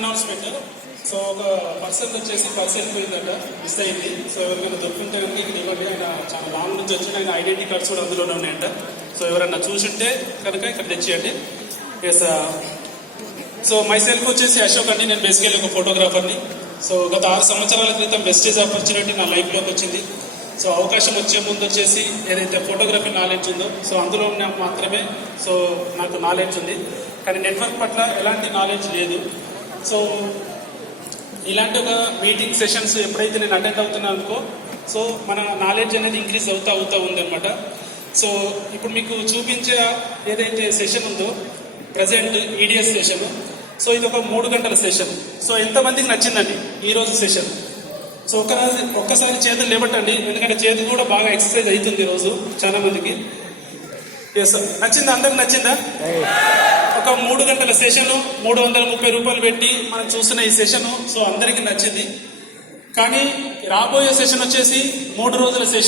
Announcement. So ఒక person వచ్చేసి purse వెళ్ళిపోయిందట, miss అయింది. సో ఎవరికైనా దొరుకుంటే కనుక ఇక్కడ ఇవ్వండి. ఆయన చాలా లాంగ్ నుంచి వచ్చిన ఆయన ఐడెంటిటీ కార్డ్స్ కూడా అందులోనే ఉన్నాయంట. సో ఎవరన్నా చూసుంటే కనుక ఇక్కడ తెచ్చేయండి. ఎస్. సో మై సెల్ఫ్ వచ్చేసి అశోక్ అండి. నేను బేసికల్లీ ఒక ఫోటోగ్రాఫర్ని. సో గత 6 సంవత్సరాల క్రితం వెస్టేజ్ ఆపర్చునిటీ నా లైఫ్లోకి వచ్చింది. సో అవకాశం వచ్చే ముందు వచ్చేసి ఏదైతే ఫోటోగ్రఫీ నాలెడ్జ్ ఉందో సో అందులో మాత్రమే సో నాకు నాలెడ్జ్ ఉంది, కానీ నెట్వర్క్ పట్ల ఎలాంటి నాలెడ్జ్ లేదు. సో ఇలాంటి ఒక మీటింగ్ సెషన్స్ ఎప్పుడైతే నేను అటెండ్ అవుతున్నాను అనుకో సో మన నాలెడ్జ్ అనేది ఇంక్రీజ్ అవుతా ఉంది అనమాట. సో ఇప్పుడు మీకు చూపించే ఏదైతే సెషన్ ఉందో ప్రజెంట్ ఈడిఎస్ సెషన్, సో ఇది ఒక 3 గంటల సెషన్. సో ఎంతమందికి నచ్చిందండి ఈరోజు సెషన్? సో ఒక్కసారి చేతులు లేబట్టండి, ఎందుకంటే చేతులు కూడా బాగా ఎక్సర్సైజ్ అవుతుంది ఈరోజు చాలా మందికి. ఎస్, నచ్చిందా? అందరికి నచ్చిందా? ఒక 3 గంటల సెషన్ 330 రూపాయలు పెట్టి మనం చూస్తున్న ఈ సెషన్ సో అందరికి నచ్చింది. కానీ రాబోయే సెషన్ వచ్చేసి 3 రోజుల సెషన్.